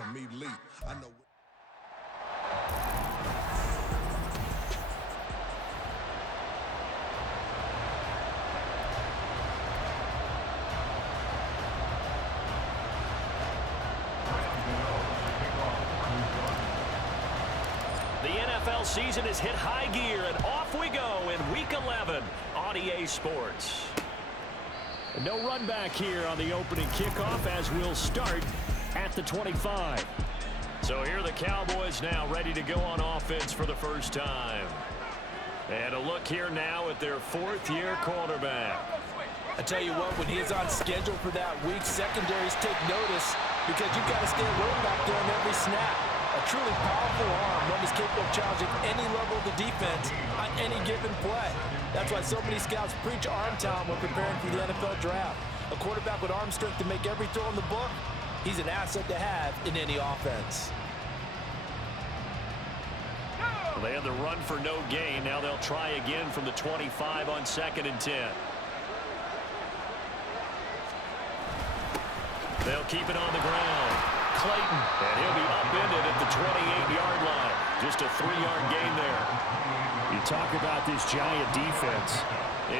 some elite. I know. The NFL season has hit high gear, and off we go in Week 11 on EA Sports. No run back here on the opening kickoff as we'll start at the 25. So here are the Cowboys now ready to go on offense for the first time. And a look here now at their fourth-year quarterback. I tell you what, when he is on schedule for that week, secondaries take notice because you've got to stay alert back there on every snap. A truly powerful arm, one is capable of challenging any level of the defense on any given play. That's why so many scouts preach arm talent when preparing for the NFL draft. A quarterback with arm strength to make every throw in the book, he's an asset to have in any offense. Well, they had the run for no gain. Now they'll try again from the 25 on 2nd and 10. They'll keep it on the ground. Clayton, and he'll be upended at the 28-yard line. Just a 3-yard gain there. You talk about this Giant defense.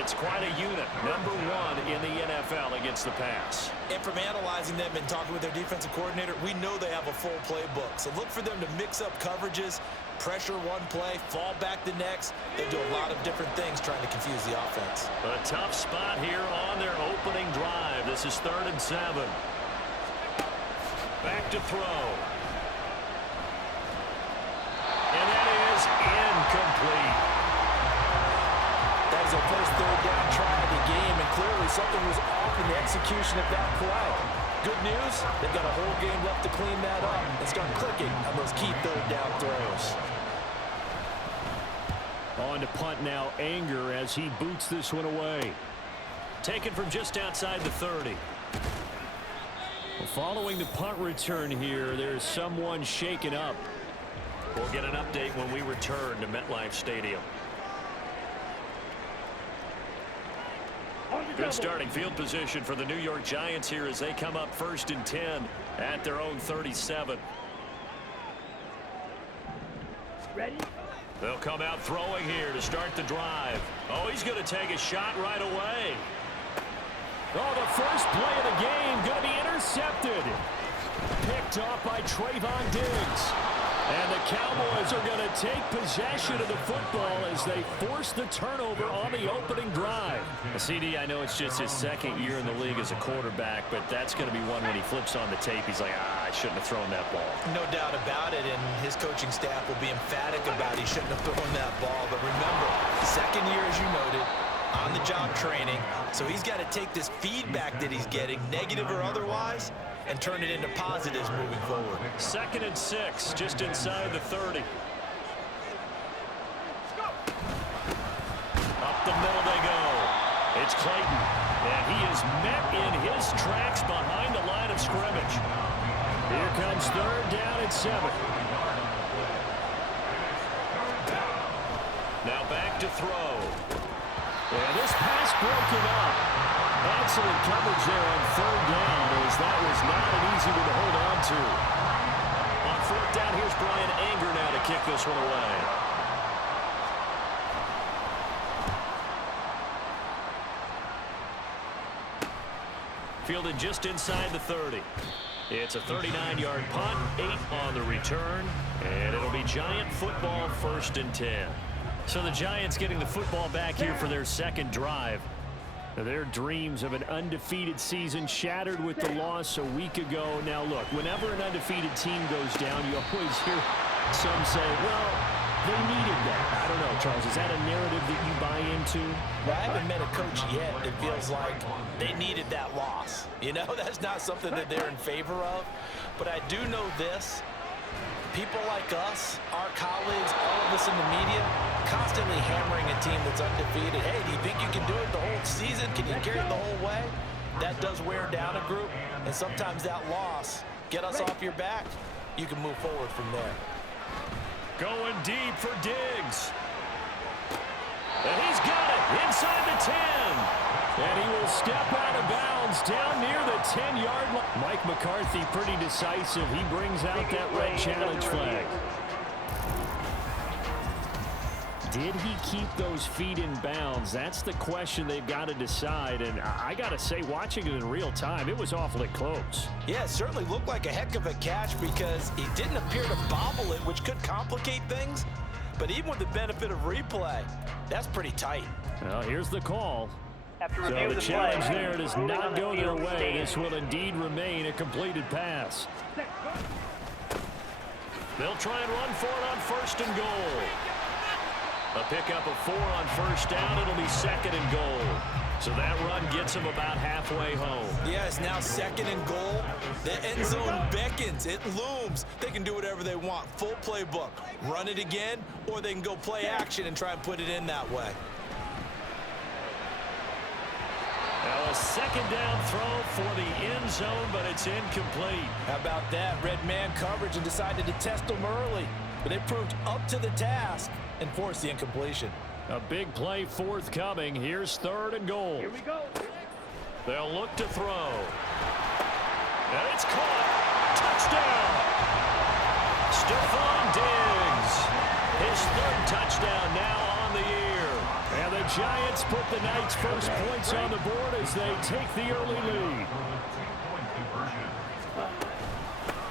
It's quite a unit. Number 1 in the NFL against the pass. And from analyzing them and talking with their defensive coordinator, we know they have a full playbook. So look for them to mix up coverages, pressure one play, fall back the next. They do a lot of different things trying to confuse the offense. A tough spot here on their opening drive. This is 3rd and 7. Back to throw. And that is incomplete. That is their first 3rd down try of the game, and clearly something was off in the execution of that play. Good news, they've got a whole game left to clean that up and start clicking on those key 3rd down throws. On to punt now, Anger as he boots this one away. Taken from just outside the 30. Following the punt return here, there's someone shaken up. We'll get an update when we return to MetLife Stadium. Good starting field position for the New York Giants here as they come up 1st and 10 at their own 37. Ready? They'll come out throwing here to start the drive. Oh, he's going to take a shot right away. Oh, the first play of the game going to be intercepted. Picked off by Trayvon Diggs. And the Cowboys are going to take possession of the football as they force the turnover on the opening drive. CD, I know it's just his 2nd year in the league as a quarterback, but that's going to be one when he flips on the tape. He's like, I shouldn't have thrown that ball. No doubt about it, and his coaching staff will be emphatic about he shouldn't have thrown that ball. But remember, 2nd year, as you noted, on-the-job training, so he's got to take this feedback that he's getting, negative or otherwise, and turn it into positives moving forward. 2nd and 6, just inside the 30. Up the middle they go. It's Clayton, and he is met in his tracks behind the line of scrimmage. Here comes 3rd down and 7. Now back to throw. And this pass broken up. Excellent coverage there on 3rd down as that was not an easy one to hold on to. On 4th down, here's Brian Anger now to kick this one away. Fielded just inside the 30. It's a 39-yard punt, 8 on the return, and it'll be Giant football 1st and 10. So the Giants getting the football back here for their 2nd drive. Their dreams of an undefeated season shattered with the loss a week ago. Now, look, whenever an undefeated team goes down, you always hear some say, well, they needed that. I don't know, Charles. Is that a narrative that you buy into? Well, I haven't met a coach yet that feels like they needed that loss. You know, that's not something that they're in favor of. But I do know this. People like us, our colleagues, all of us in the media, constantly hammering a team that's undefeated. Hey, do you think you can do it the whole season? Can you carry it the whole way? That does wear down a group, and sometimes that loss, get us off your back, you can move forward from there. Going deep for Diggs. And he's got it inside the 10. And he will step out of bounds down near the 10-yard line. Mike McCarthy pretty decisive. He brings out that red challenge flag. Did he keep those feet in bounds? That's the question they've got to decide. And I got to say, watching it in real time, it was awfully close. Yeah, it certainly looked like a heck of a catch because he didn't appear to bobble it, which could complicate things. But even with the benefit of replay, that's pretty tight. Well, here's the call. So the challenge there does not go their way. This will indeed remain a completed pass. They'll try and run for it on 1st and goal. A pickup of 4 on 1st down. It'll be 2nd and goal. So that run gets them about halfway home. Yeah, it's now 2nd and goal. The end zone beckons. It looms. They can do whatever they want. Full playbook. Run it again, or they can go play action and try and put it in that way. Now a 2nd down throw for the end zone, but it's incomplete. How about that? Red man coverage and decided to test them early. But they proved up to the task and forced the incompletion. A big play forthcoming. Here's 3rd and goal. Here we go. They'll look to throw. And it's caught. Touchdown. Stephon Diggs. His 3rd touchdown now on the year. And the Giants put the Knights' first points on the board as they take the early lead.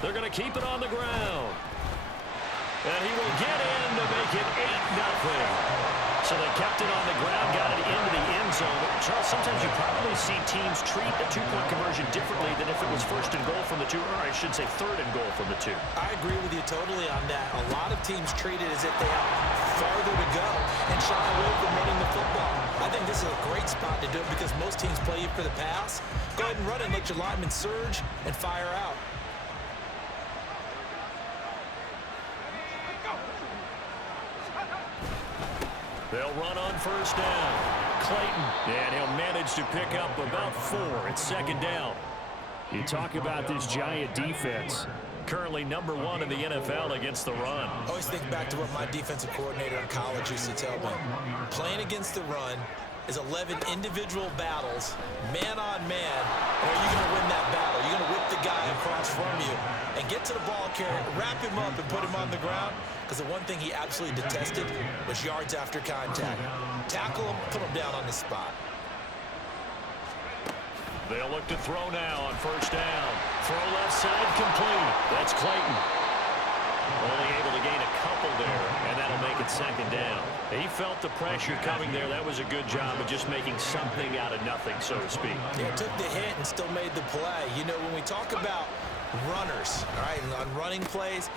They're going to keep it on the ground. And he will get in to make it 8-0. So they kept it on the ground, got it into the end zone. Charles, sometimes you probably see teams treat a 2-point conversion differently than if it was 1st and goal from the 2, or I should say 3rd and goal from the 2. I agree with you totally on that. A lot of teams treat it as if they have farther to go and shy away from running the football. I think this is a great spot to do it because most teams play you for the pass. Go ahead and run it and let your linemen surge and fire out. They'll run on 1st down. Clayton, and he'll manage to pick up about 4. It's 2nd down. You talk about this Giant defense. Currently number 1 in the NFL against the run. I always think back to what my defensive coordinator in college used to tell me. Playing against the run is 11 individual battles, man on man. And are you going to win that battle? You're going to whip the guy across from you and get to the ball carrier, wrap him up, and put him on the ground. Because the one thing he absolutely detested was yards after contact. Tackle him, put him down on the spot. They'll look to throw now on 1st down. Throw left side complete. That's Clayton. Only able to gain a couple there, and that'll make it 2nd down. He felt the pressure coming there. That was a good job of just making something out of nothing, so to speak. Yeah, took the hit and still made the play. You know, when we talk about runners, all right, on running plays,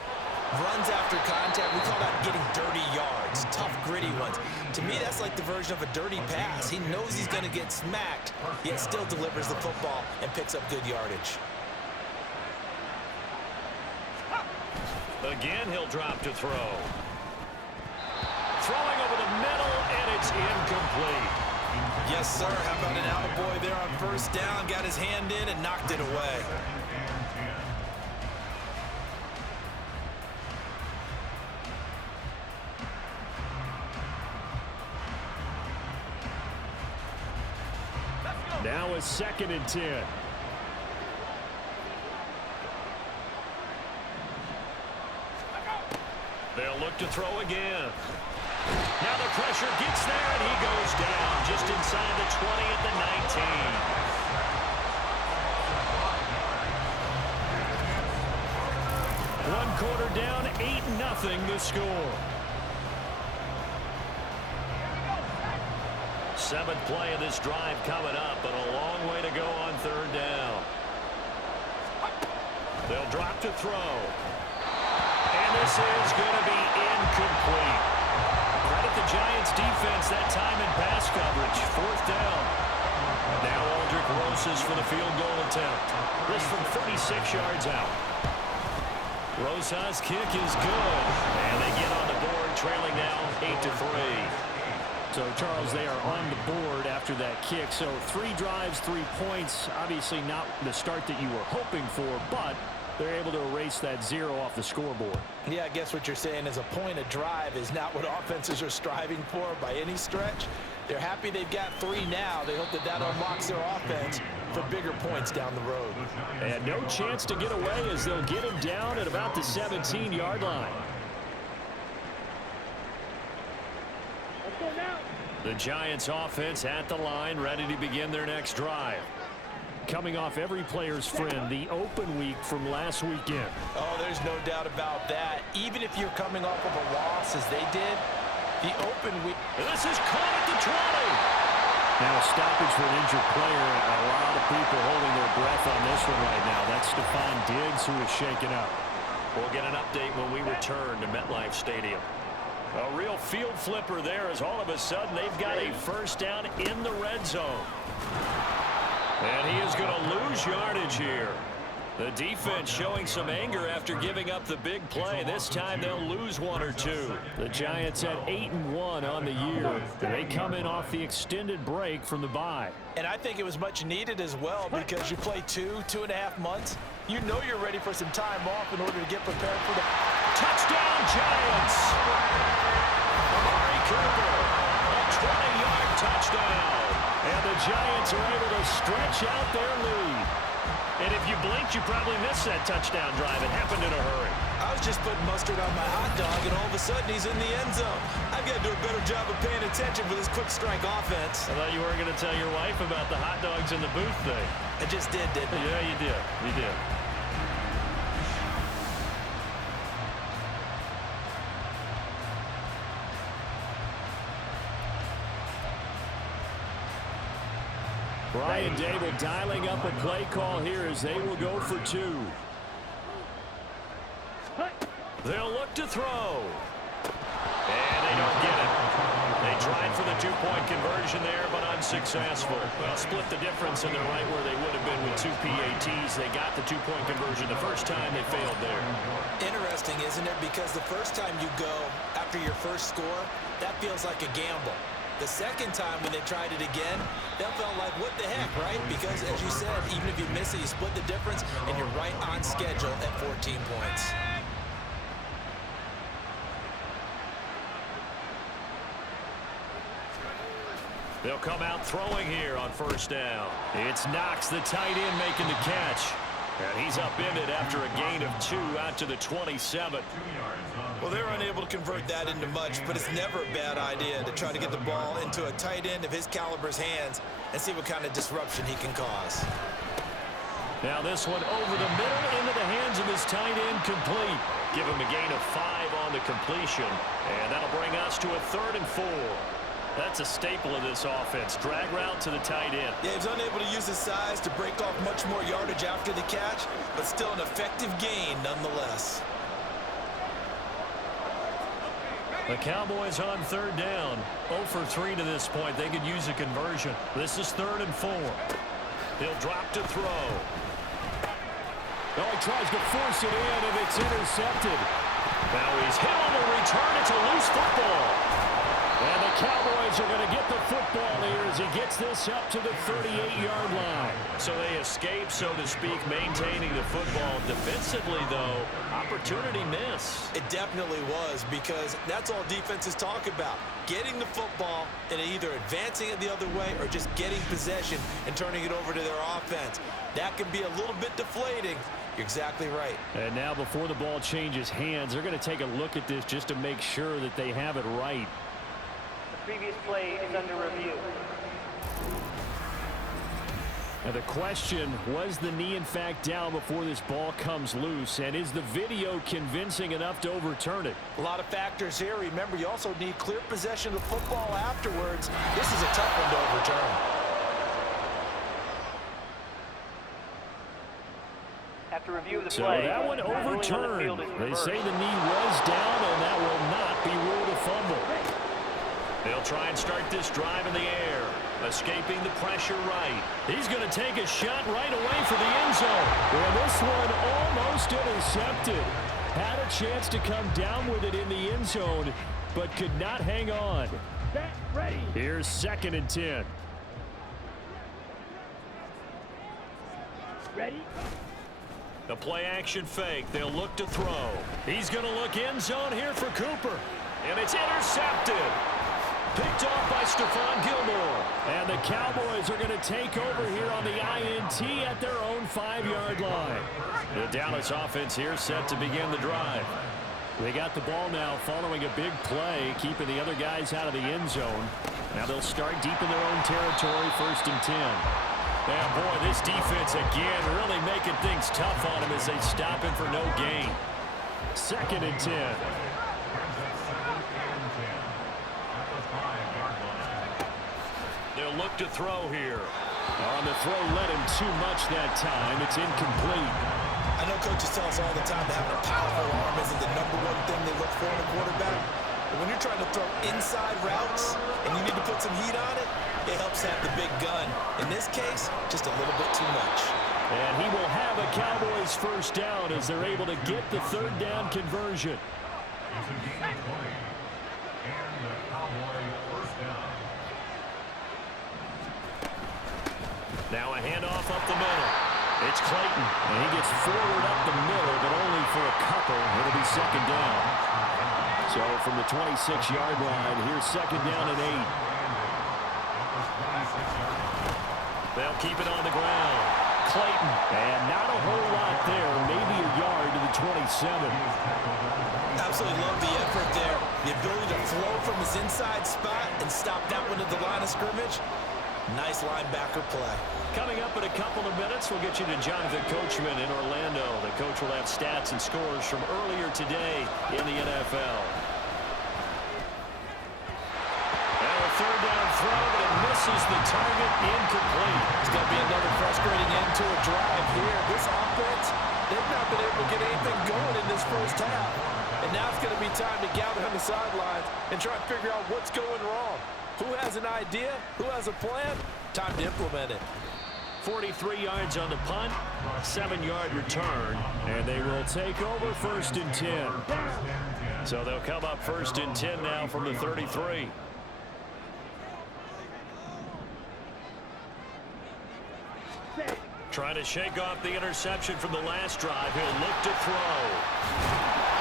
runs after contact, we call that getting dirty yards, tough, gritty ones. To me, that's like the version of a dirty pass. He knows he's going to get smacked, yet still delivers the football and picks up good yardage. Again, he'll drop to throw. Throwing over the middle, and it's incomplete. Yes, sir. How about an attaboy there on 1st down? Got his hand in and knocked it away. Now a 2nd and 10. They'll look to throw again. Now the pressure gets there, and he goes down just inside the 20 at the 19. One quarter down, 8-0 the score. 7th play of this drive coming up, but a long way to go on 3rd down. They'll drop to throw. And this is going to be incomplete. Credit the Giants defense that time in pass coverage. 4th down. Now Aldrick Rosas for the field goal attempt. This from 36 yards out. Rosas' kick is good. And they get on the board, trailing now 8-3. So, Charles, they are on the board after that kick. So 3 drives, 3 points. Obviously not the start that you were hoping for, but they're able to erase that 0 off the scoreboard. Yeah, I guess what you're saying is a point of drive is not what offenses are striving for by any stretch. They're happy they've got 3 now. They hope that that unlocks their offense for bigger points down the road. And no chance to get away as they'll get him down at about the 17-yard line. The Giants offense at the line, ready to begin their next drive. Coming off every player's friend, the open week from last weekend. Oh, there's no doubt about that. Even if you're coming off of a loss as they did, the open week. This is caught at the 20. Now a stoppage for an injured player. A lot of people holding their breath on this one right now. That's Stephon Diggs, who is shaken up. We'll get an update when we return to MetLife Stadium. A real field flipper there as all of a sudden they've got a first down in the red zone. And he is going to lose yardage here. The defense showing some anger after giving up the big play. This time they'll lose 1 or 2. The Giants at 8-1 on the year. They come in off the extended break from the bye. And I think it was much needed as well because you play 2.5 months. You know you're ready for some time off in order to get prepared for the touchdown Giants. Amari Cooper, a 20-yard touchdown. And the Giants are able to stretch out their lead. And if you blinked, you probably missed that touchdown drive. It happened in a hurry. I was just putting mustard on my hot dog, and all of a sudden he's in the end zone. I've got to do a better job of paying attention for this quick strike offense. I thought you weren't going to tell your wife about the hot dogs in the booth thing. I just did, didn't I? Yeah, you did. You did. Brian Dable dialing up a play call here as they will go for 2. They'll look to throw. And they don't get it. They tried for the 2-point conversion there, but unsuccessful. Well, split the difference, and they're right where they would have been with 2 PATs. They got the 2-point conversion the first time. They failed there. Interesting, isn't it? Because the first time you go after your first score, that feels like a gamble. The second time when they tried it again, that felt like, what the heck, right? Because, as you said, even if you miss it, you split the difference, and you're right on schedule at 14 points. They'll come out throwing here on first down. It's Knox, the tight end, making the catch. And he's upended after a gain of 2 out to the 27. Well, they're unable to convert that into much, but it's never a bad idea to try to get the ball into a tight end of his caliber's hands and see what kind of disruption he can cause. Now this one over the middle into the hands of his tight end, complete. Give him a gain of 5 on the completion, and that'll bring us to a 3rd and 4. That's a staple of this offense. Drag route to the tight end. Yeah, he's unable to use his size to break off much more yardage after the catch, but still an effective gain nonetheless. The Cowboys on 3rd down. 0 for 3 to this point. They could use a conversion. This is 3rd and 4. He'll drop to throw. Oh, he tries to force it in, and it's intercepted. Now he's hit on the return. It's a loose football. And the Cowboys are going to get the football here as he gets this up to the 38-yard line. So they escape, so to speak, maintaining the football. Defensively, though, opportunity miss. It definitely was, because that's all defenses talk about. Getting the football and either advancing it the other way or just getting possession and turning it over to their offense. That can be a little bit deflating. You're exactly right. And now before the ball changes hands, they're going to take a look at this just to make sure that they have it right. Previous play is under review. Now the question, was the knee in fact down before this ball comes loose? And is the video convincing enough to overturn it? A lot of factors here. Remember, you also need clear possession of the football afterwards. This is a tough one to overturn. After review of the So play, that one overturned. They say the knee was down, and that will not be ruled a fumble. They'll try and start this drive in the air. Escaping the pressure right. He's going to take a shot right away for the end zone. And this one almost intercepted. Had a chance to come down with it in the end zone, but could not hang on. Ready. Here's 2nd and 10. The play action fake. They'll look to throw. He's going to look end zone here for Cooper. And it's intercepted. Picked off by Stephon Gilmore. And the Cowboys are going to take over here on the INT at their own 5-yard line. The Dallas offense here set to begin the drive. They got the ball now following a big play, keeping the other guys out of the end zone. Now they'll start deep in their own territory, 1st and 10. Yeah, boy, this defense again really making things tough on them as they stop him for no gain. 2nd and 10. They'll look to throw here. On the throw, led him too much that time. It's incomplete. I know coaches tell us all the time that having a powerful arm isn't the #1 thing they look for in a quarterback. But when you're trying to throw inside routes and you need to put some heat on it, it helps have the big gun. In this case, just a little bit too much. And he will have a Cowboys 1st down as they're able to get the 3rd down conversion. Now a handoff up the middle. It's Clayton, and he gets forward up the middle, but only for a couple. It'll be 2nd down. So from the 26-yard line, here's 2nd down and 8. They'll keep it on the ground. Clayton, and not a whole lot there, maybe a yard to the 27. Absolutely love the effort there. The ability to flow from his inside spot and stop that one at the line of scrimmage. Nice linebacker play. Coming up in a couple of minutes, we'll get you to Jonathan Coachman in Orlando. The coach will have stats and scores from earlier today in the NFL. Now a 3rd down throw, but it misses the target, incomplete. It's going to be another frustrating end to a drive here. This offense, they've not been able to get anything going in this 1st half. And now it's going to be time to gather on the sidelines and try to figure out what's going wrong. Who has an idea? Who has a plan? Time to implement it. 43 yards on the punt, 7-yard return, and they will take over 1st and 10. So they'll come up 1st and 10 now from the 33. Trying to shake off the interception from the last drive. He'll look to throw.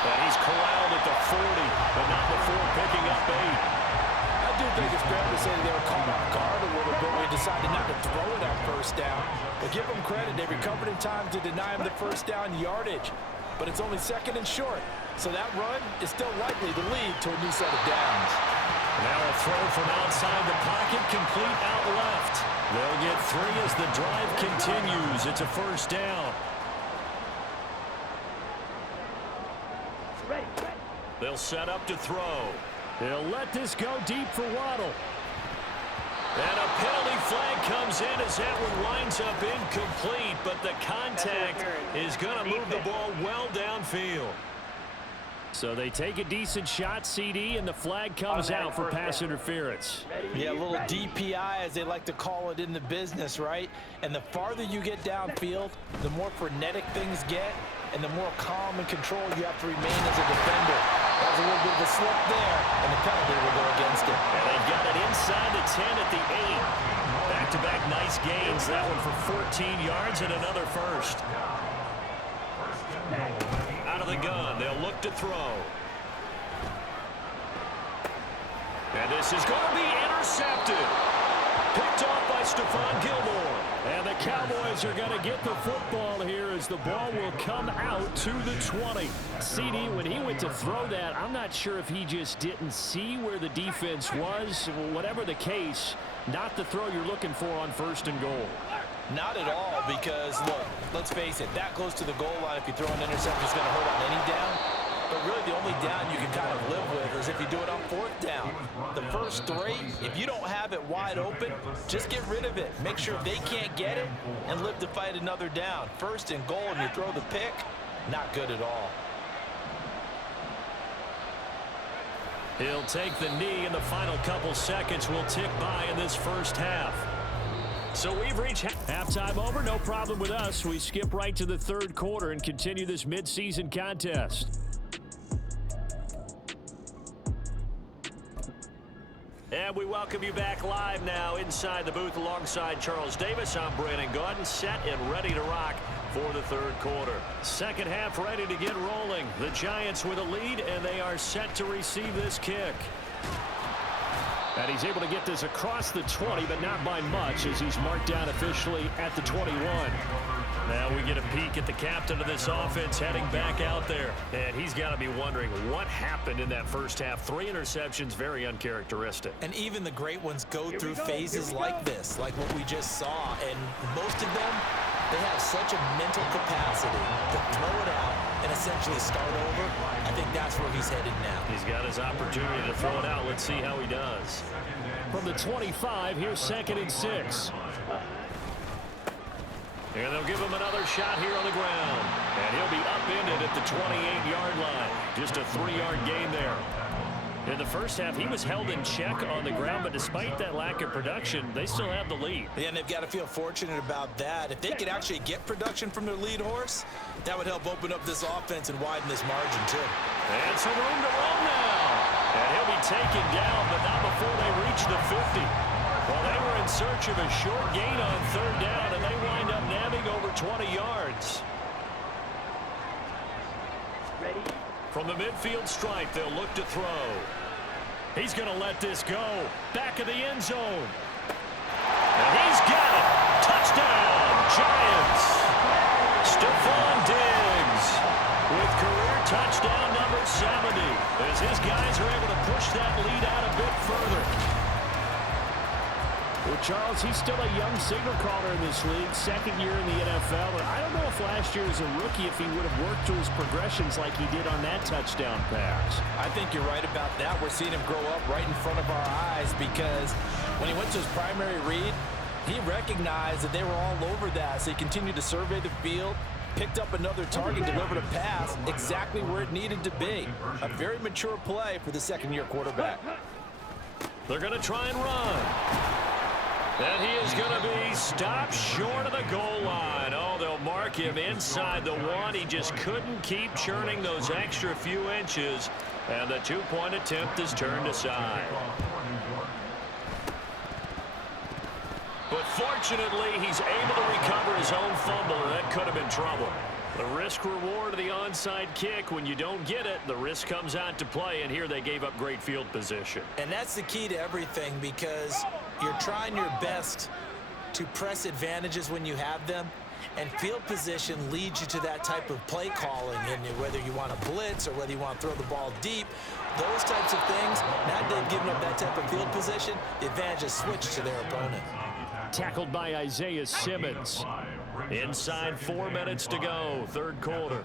And he's corralled at the 40, but not before picking up 8. I do think it's fair to say they were caught off guard a little bit when they decided not to throw it on 1st down. But give them credit. They recovered in time to deny him the 1st down yardage. But it's only 2nd and short. So that run is still likely to lead to a new set of downs. Now a throw from outside the pocket, complete out left. They'll get 3 as the drive continues. It's a 1st down. They'll set up to throw. They'll let this go deep for Waddle. And a penalty flag comes in as that one winds up incomplete, but the contact is going to move the ball well downfield. So they take a decent shot, CD, and the flag comes out for pass interference. Yeah, a little DPI, as they like to call it in the business, right? And the farther you get downfield, the more frenetic things get, and the more calm and control you have to remain as a defender. That was a little bit of a slip there, and the penalty will go against it. And they've got it inside the 10 at the 8. Back-to-back nice gains. That one for 14 yards and another 1st. Out of the gun, they'll look to throw. And this is going to be intercepted. Picked off by Stephon Gilmore. And the Cowboys are going to get the football here as the ball will come out to the 20. CD, when he went to throw that, I'm not sure if he just didn't see where the defense was. Whatever the case, not the throw you're looking for on 1st and goal. Not at all, because, look, let's face it, that close to the goal line, if you throw an interception, is going to hurt on any down. But really, the only down you can kind of live with is if you do it on 4th down. The first 3, if you don't have it wide open, just get rid of it. Make sure they can't get it and live to fight another down. 1st and goal, and you throw the pick, not good at all. He'll take the knee, and the final couple seconds will tick by in this 1st half. So we've reached halftime over. No problem with us. We skip right to the 3rd quarter and continue this midseason contest. And we welcome you back live now inside the booth alongside Charles Davis. I'm Brandon Gaudin, set and ready to rock for the third quarter. Second half ready to get rolling. The Giants with a lead, and they are set to receive this kick. And he's able to get this across the 20, but not by much, as he's marked down officially at the 21. Now we get a peek at the captain of this offense heading back out there. And he's got to be wondering what happened in that first half. 3 interceptions, very uncharacteristic. And even the great ones go through phases like this, like what we just saw. And most of them, they have such a mental capacity to throw it out and essentially start over. I think that's where he's headed now. He's got his opportunity to throw it out. Let's see how he does. From the 25, here's 2nd and 6. And they'll give him another shot here on the ground. And he'll be upended at the 28-yard line. Just a 3-yard gain there. In the first half, he was held in check on the ground, but despite that lack of production, they still have the lead. Yeah, and they've got to feel fortunate about that. If they could actually get production from their lead horse, that would help open up this offense and widen this margin, too. And some room to run now. And he'll be taken down, but not before they reach the 50. Well, they were in search of a short gain on 3rd down, and they wind up nabbing over 20 yards. Ready? From the midfield stripe, they'll look to throw. He's going to let this go. Back of the end zone. And he's got it. Touchdown, Giants. Stephon Diggs with career touchdown number 70. As his guys are able to push that lead out a bit further. Well, Charles, he's still a young signal caller in this league, 2nd year in the NFL. And I don't know if last year as a rookie, if he would have worked through his progressions like he did on that touchdown pass. I think you're right about that. We're seeing him grow up right in front of our eyes because when he went to his primary read, he recognized that they were all over that. So he continued to survey the field, picked up another target, delivered a pass exactly where it needed to be. A very mature play for the 2nd-year quarterback. They're going to try and run. And he is going to be stopped short of the goal line. Oh, they'll mark him inside the 1. He just couldn't keep churning those extra few inches. And the 2-point attempt is turned aside. But fortunately, he's able to recover his own fumble, and that could have been trouble. The risk-reward of the onside kick, when you don't get it, the risk comes out to play, and here they gave up great field position. And that's the key to everything because you're trying your best to press advantages when you have them, and field position leads you to that type of play calling, and whether you want to blitz or whether you want to throw the ball deep, those types of things, now they've given up that type of field position, the advantage is switched to their opponent. Tackled by Isaiah Simmons. Inside 4 minutes to go, 3rd quarter.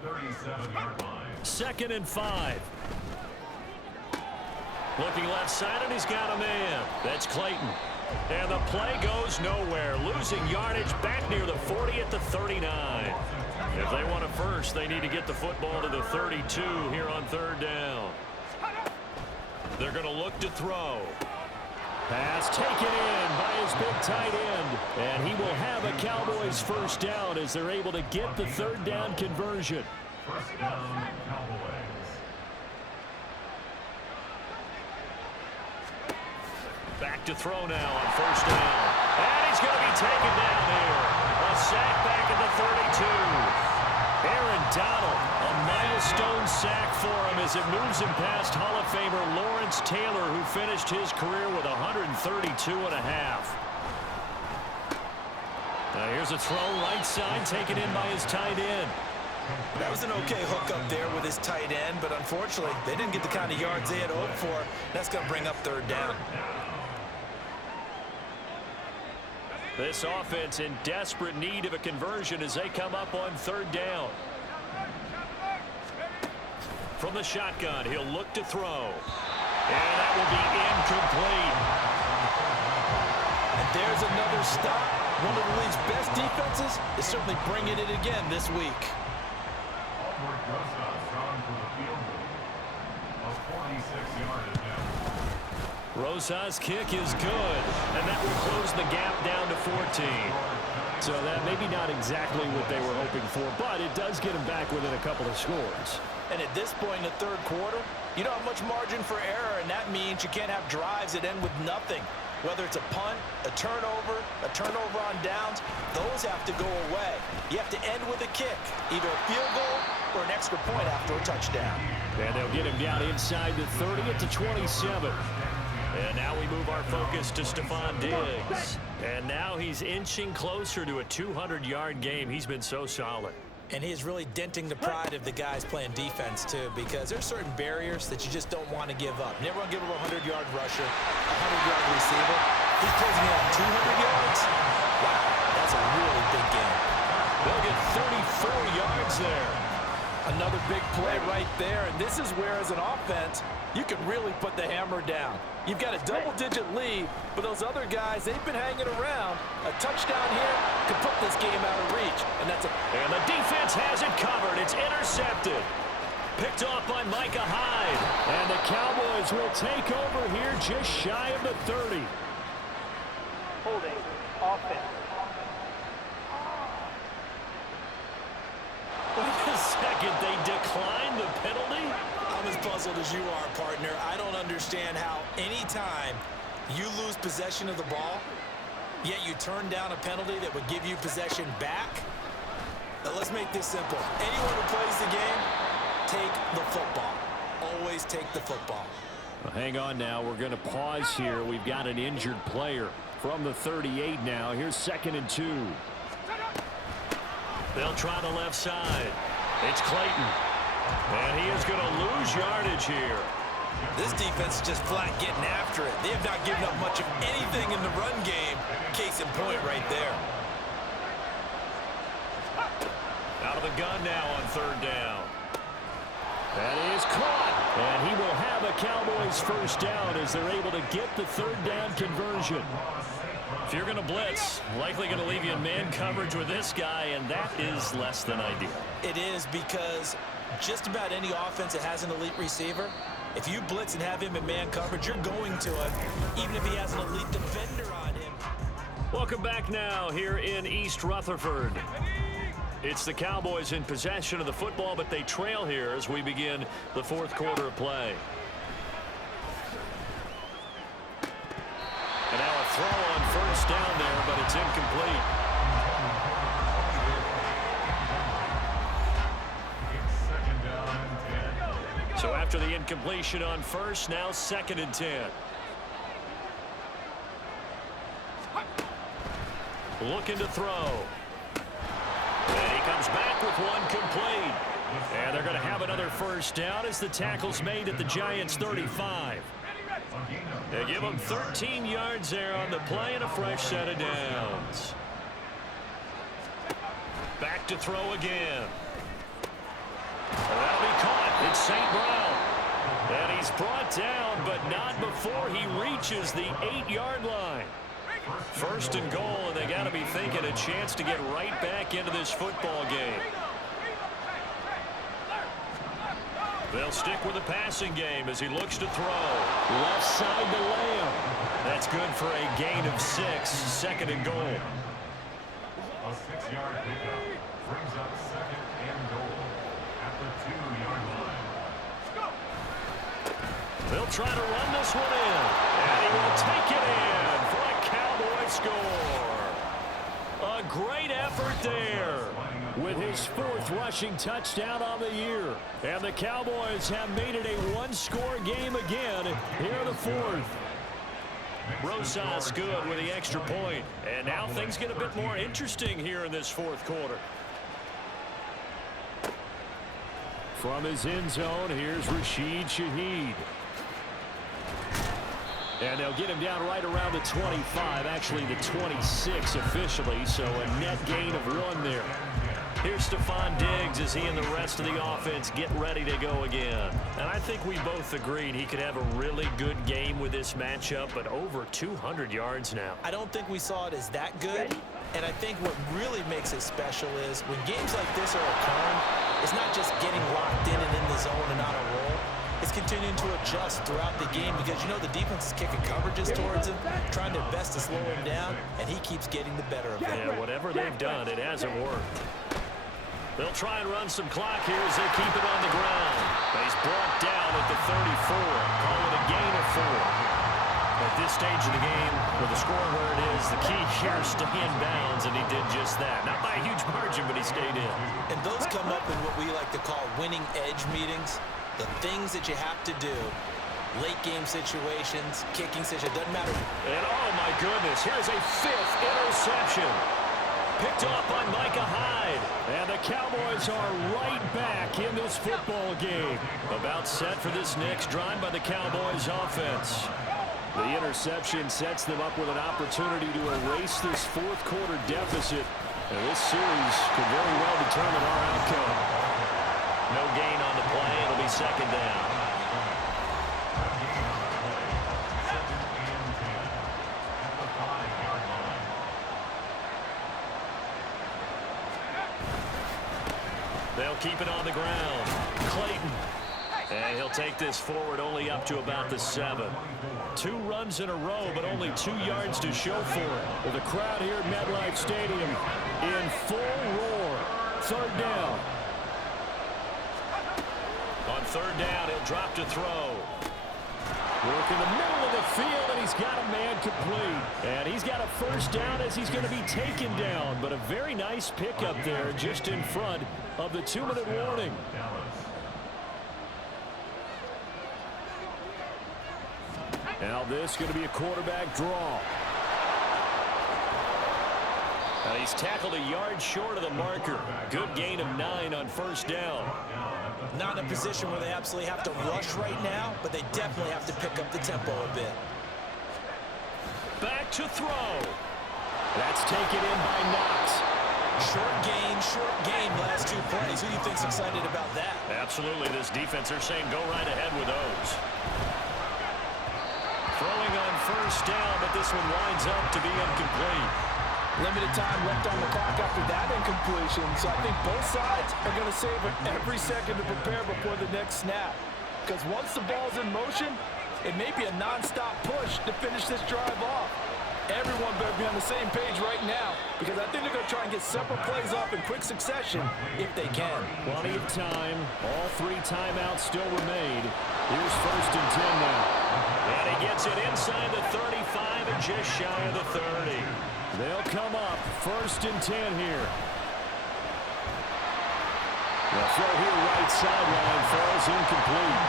2nd and 5. Looking left side, and he's got a man. That's Clayton. And the play goes nowhere. Losing yardage back near the 40 at the 39. If they want a first, they need to get the football to the 32 here on 3rd down. They're going to look to throw. Pass taken in by his big tight end. And he will have a Cowboys first down as they're able to get the 3rd down conversion. First down, Cowboys. Back to throw now on 1st down. And he's going to be taken down here. A sack back at the 32. Aaron Donald, a milestone sack for him as it moves him past Hall of Famer Lawrence Taylor, who finished his career with 132 and a half. Now here's a throw right side taken in by his tight end. That was an okay hook up there with his tight end, but unfortunately, they didn't get the kind of yards they had hoped for. That's going to bring up 3rd down. This offense in desperate need of a conversion as they come up on 3rd down. From the shotgun, he'll look to throw. And that will be incomplete. And there's another stop. One of the league's best defenses is certainly bringing it again this week. Rosa's kick is good, and that will close the gap down to 14. So that maybe not exactly what they were hoping for, but it does get them back within a couple of scores. And at this point in the 3rd quarter, you don't have much margin for error, and that means you can't have drives that end with nothing. whether it's a punt, a turnover on downs, those have to go away. You have to end with a kick, either a field goal or an extra point after a touchdown. And they'll get him down inside the 30 at the 27. And now we move our focus to Stephon Diggs. And now he's inching closer to a 200-yard game. He's been so solid. And he is really denting the pride of the guys playing defense, too, because there's certain barriers that you just don't want to give up. Never want to give up a 100-yard rusher, a 100-yard receiver. He's closing in on 200 yards. Wow, that's a really big game. They'll get 34 yards there. Another big play right there, and this is where, as an offense, you can really put the hammer down. You've got a double-digit lead, but those other guys, they've been hanging around. A touchdown here could put this game out of reach, and that's a... And the defense has it covered. It's intercepted. Picked off by Micah Hyde. And the Cowboys will take over here just shy of the 30. Holding. Offense. Wait a second. They declined the penalty? I'm as puzzled as you are, partner. I don't understand how any time you lose possession of the ball, yet you turn down a penalty that would give you possession back. Now, let's make this simple. Anyone who plays the game, take the football. Always take the football. Well, hang on now. We're going to pause here. We've got an injured player from the 38 now. Here's 2nd and 2. They'll try the left side. It's Clayton. And he is going to lose yardage here. This defense is just flat getting after it. They have not given up much of anything in the run game. Case in point right there. Out of the gun now on 3rd down. That is caught. And he will have a Cowboys first down as they're able to get the 3rd down conversion. If you're going to blitz, likely going to leave you in man coverage with this guy, and that is less than ideal. It is, because just about any offense that has an elite receiver, if you blitz and have him in man coverage, you're going to him, even if he has an elite defender on him. Welcome back now here in East Rutherford. It's the Cowboys in possession of the football, but they trail here as we begin the 4th quarter of play. And now a throw on 1st down there, but it's incomplete. So after the incompletion on 1st, now 2nd and 10. Looking to throw. And he comes back with one complete. And they're going to have another 1st down as the tackle's made at the Giants' 35. They give them 13 yards there on the play and a fresh set of downs. Back to throw again. That'll be caught. It's St. Brown. And he's brought down, but not before he reaches the 8-yard line. 1st and goal, and they got to be thinking a chance to get right back into this football game. They'll stick with the passing game as he looks to throw. Left side to Lamb. That's good for a gain of 6. 2nd and goal. A 6-yard pickup brings up 2nd and goal at the 2-yard line. They'll try to run this one in. And he will take it in for a Cowboy score. A great effort there. With his 4th rushing touchdown on the year. And the Cowboys have made it a 1-score game again here in the 4th. Rosas good with the extra point. And now things get a bit more interesting here in this 4th quarter. From his end zone, here's Rashid Shaheed. And they'll get him down right around the 25, actually the 26 officially, so a net gain of 1 there. Here's Stephon Diggs as he and the rest of the offense get ready to go again. And I think we both agreed he could have a really good game with this matchup, but over 200 yards now. I don't think we saw it as that good. And I think what really makes it special is when games like this are occurring, it's not just getting locked in and in the zone and on a roll. It's continuing to adjust throughout the game because, you know, the defense is kicking coverages towards him, trying their best to slow him down, and he keeps getting the better of it. Yeah, whatever they've done, it hasn't worked. They'll try and run some clock here as they keep it on the ground. But he's brought down at the 34. Call it a gain of 4. At this stage of the game, with the score where it is, the key here is stay in bounds, and he did just that. Not by a huge margin, but he stayed in. And those come up in what we like to call winning edge meetings. The things that you have to do, late game situations, kicking situations, doesn't matter. And oh my goodness, here's a 5th interception. Picked off by Micah Hyde. And the Cowboys are right back in this football game. About set for this next drive by the Cowboys offense. The interception sets them up with an opportunity to erase this fourth quarter deficit. And this series could very well determine our outcome. No gain on the play. It'll be second down. They'll keep it on the ground. Clayton. And he'll take this forward only up to about the 7. 2 runs in a row, but only 2 yards to show for it. With the crowd here at MetLife Stadium in full roar. Third down. On third down, he'll drop to throw. Work in the middle of the field, and he's got a man complete. And he's got a first down as he's going to be taken down. But a very nice pickup there just in front of the 2-minute warning. Now this is going to be a quarterback draw. He's tackled a yard short of the marker. Good gain of 9 on first down. Not in a position where they absolutely have to rush right now, but they definitely have to pick up the tempo a bit. Back to throw. That's taken in by Knox. Short game, last 2 plays. Who do you think's excited about that? Absolutely, this defense, they're saying go right ahead with those. Throwing on first down, but this one winds up to be incomplete. Limited time left on the clock after that incompletion, so I think both sides are going to savor every second to prepare before the next snap. Because once the ball's in motion, it may be a non-stop push to finish this drive off. Everyone better be on the same page right now, because I think they're going to try and get several plays off in quick succession if they can. Plenty of time. All 3 timeouts still remain. Here's first and 10 now. And he gets it inside the 35 and just shy of the 30. They'll come up first and 10 here. The throw here right sideline falls incomplete.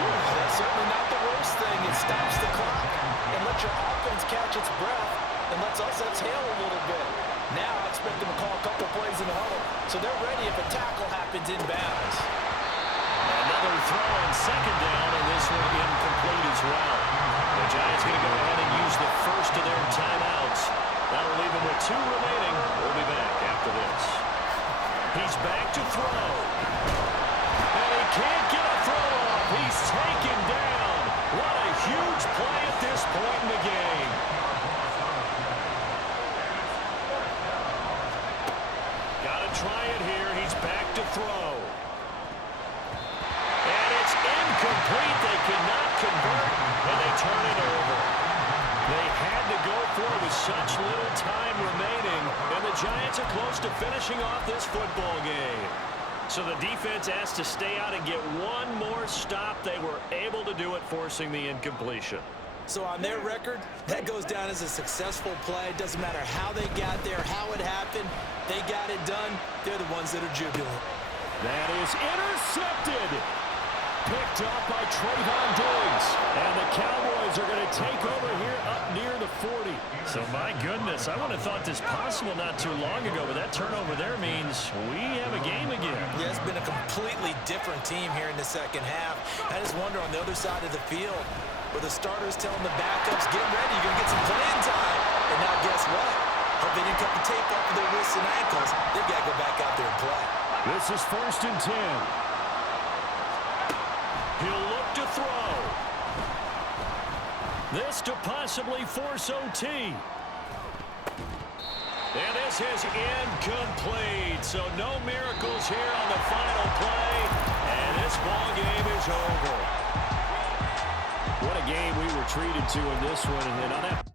That's certainly not the worst thing. It stops the clock and lets your offense catch its breath and lets us exhale a little bit. Now I expect them to call a couple plays in the huddle, so they're ready if a tackle happens inbounds. Another throw on second down, and this one incomplete as well. The Giants going to go ahead and use the first of their timeouts. That'll leave them with 2 remaining. We'll be back after this. He's back to throw. And he can't get a throw off. He's taken down. What a huge play at this point in the game. Got to try it here. He's back to throw. And it's incomplete. They cannot convert, and they turn it over. They had to go for it with such little time remaining, and the Giants are close to finishing off this football game. So the defense has to stay out and get one more stop. They were able to do it, forcing the incompletion. So on their record, that goes down as a successful play. Doesn't matter how they got there, how it happened. They got it done. They're the ones that are jubilant. That is intercepted. Picked up by Trayvon Diggs. And the Cowboys are going to take over here up near the 40. So, my goodness, I would have thought this possible not too long ago, but that turnover there means we have a game again. Yeah, it's been a completely different team here in the second half. I just wonder on the other side of the field, where the starters telling the backups, get ready, you're going to get some playing time. And now guess what? Hope they didn't cut the tape off of their wrists and ankles. They've got to go back out there and play. This is first and 10. He'll look to throw. This to possibly force OT. And this is incomplete. So no miracles here on the final play. And this ball game is over. What a game we were treated to in this one. And on that